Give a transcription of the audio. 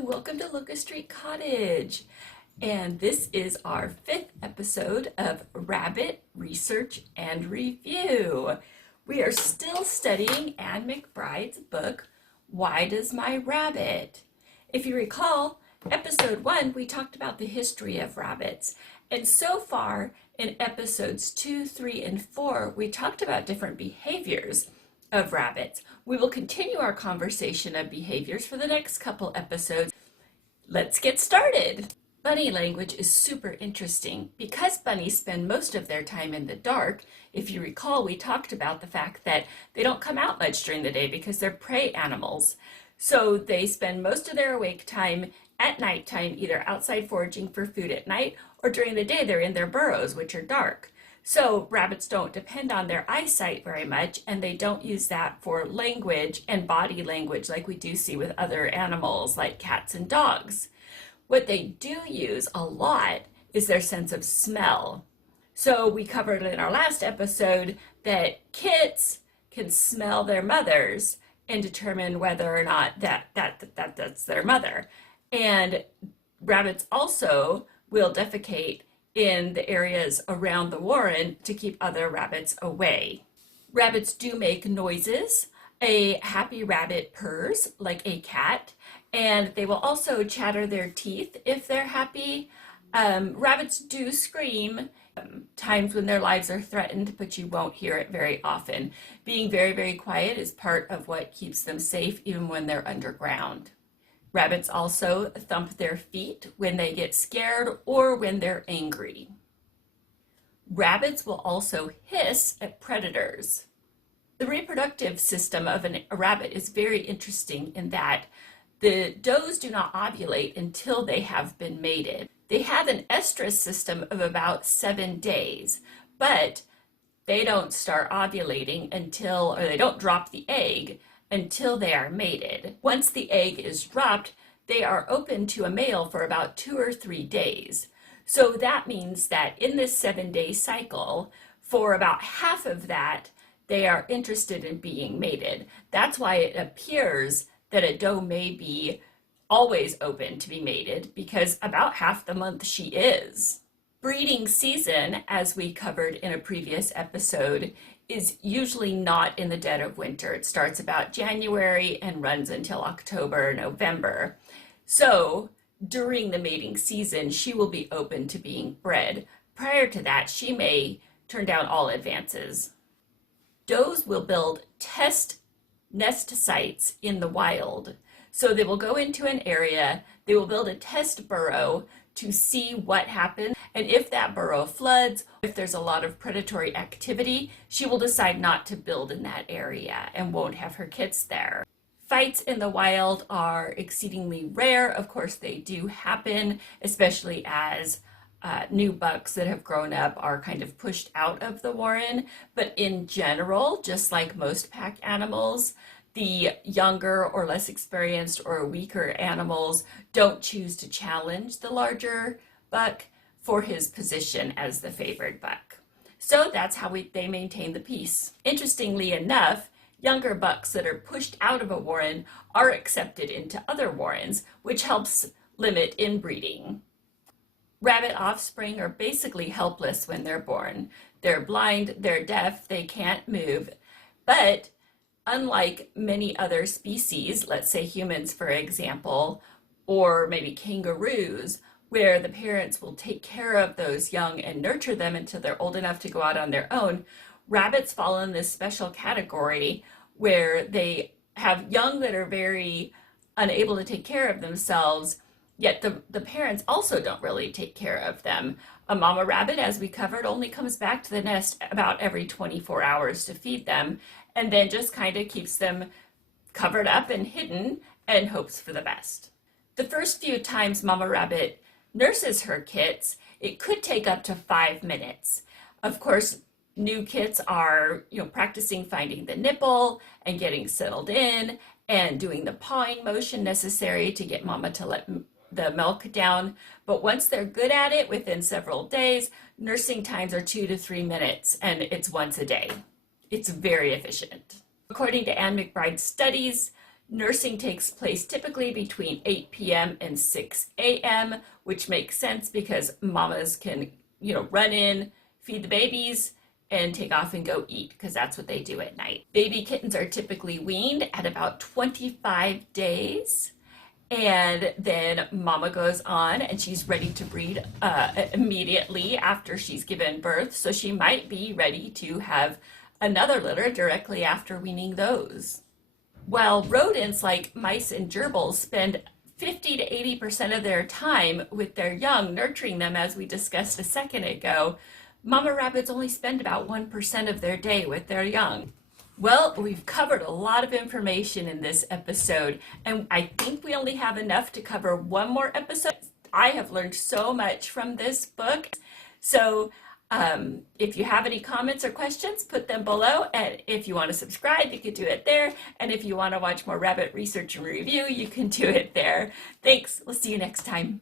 welcome to Locust Street Cottage. And this is our 5th episode of Rabbit Research and Review. We are still studying Anne McBride's book, Why Does My Rabbit? If you recall, episode 1, we talked about the history of rabbits. And so far in episodes 2, 3, and 4, we talked about different behaviors of rabbits. We will continue our conversation of behaviors for the next couple episodes. Let's get started. Bunny language is super interesting because bunnies spend most of their time in the dark. If you recall, we talked about the fact that they don't come out much during the day because they're prey animals. So they spend most of their awake time at nighttime, either outside foraging for food at night, or during the day they're in their burrows, which are dark. So rabbits don't depend on their eyesight very much, and they don't use that for language and body language like we do see with other animals like cats and dogs. What they do use a lot is their sense of smell. So we covered in our last episode that kits can smell their mothers and determine whether or not that's their mother. And rabbits also will defecate in the areas around the warren to keep other rabbits away. Rabbits do make noises. A happy rabbit purrs like a cat, and they will also chatter their teeth if they're happy. Rabbits do scream times when their lives are threatened, but you won't hear it very often. Being very, very quiet is part of what keeps them safe even when they're underground. Rabbits also thump their feet when they get scared or when they're angry. Rabbits will also hiss at predators. The reproductive system of a rabbit is very interesting in that the does do not ovulate until they have been mated. They have an estrus system of about 7 days, but they don't start ovulating until, or they don't drop the egg until they are mated. Once the egg is dropped, they are open to a male for about 2 or 3 days. So that means that in this 7-day cycle, for about half of that, they are interested in being mated. That's why it appears that a doe may be always open to be mated, because about half the month she is. Breeding season, as we covered in a previous episode, is usually not in the dead of winter. It starts about January and runs until October, November. So during the mating season, she will be open to being bred. Prior to that, she may turn down all advances. Does will build test nest sites in the wild. So they will go into an area, they will build a test burrow to see what happens. And if that burrow floods, if there's a lot of predatory activity, she will decide not to build in that area and won't have her kits there. Fights in the wild are exceedingly rare. Of course, they do happen, especially as new bucks that have grown up are kind of pushed out of the warren. But in general, just like most pack animals, the younger or less experienced or weaker animals don't choose to challenge the larger buck for his position as the favored buck. So that's how they maintain the peace. Interestingly enough, younger bucks that are pushed out of a warren are accepted into other warrens, which helps limit inbreeding. Rabbit offspring are basically helpless when they're born. They're blind, they're deaf, they can't move, but unlike many other species, let's say humans, for example, or maybe kangaroos, where the parents will take care of those young and nurture them until they're old enough to go out on their own, rabbits fall in this special category where they have young that are very unable to take care of themselves, yet the parents also don't really take care of them. A mama rabbit, as we covered, only comes back to the nest about every 24 hours to feed them, and then just kind of keeps them covered up and hidden and hopes for the best. The first few times mama rabbit nurses her kits, it could take up to 5 minutes. Of course, new kits are, practicing finding the nipple and getting settled in and doing the pawing motion necessary to get mama to let the milk down. But once they're good at it, within several days, nursing times are 2 to 3 minutes, and it's once a day. It's very efficient. According to Anne McBride's studies, Nursing takes place typically between 8 p.m. and 6 a.m., which makes sense because mamas can, run in, feed the babies, and take off and go eat because that's what they do at night. Baby kittens are typically weaned at about 25 days. And then mama goes on and she's ready to breed immediately after she's given birth. So she might be ready to have another litter directly after weaning those. While rodents like mice and gerbils spend 50 to 80% of their time with their young, nurturing them, as we discussed a second ago, mama rabbits only spend about 1% of their day with their young. Well, we've covered a lot of information in this episode, and I think we only have enough to cover one more episode. I have learned so much from this book. So if you have any comments or questions, put them below. And if you want to subscribe, you can do it there. And if you want to watch more rabbit research and review, you can do it there. Thanks. We'll see you next time.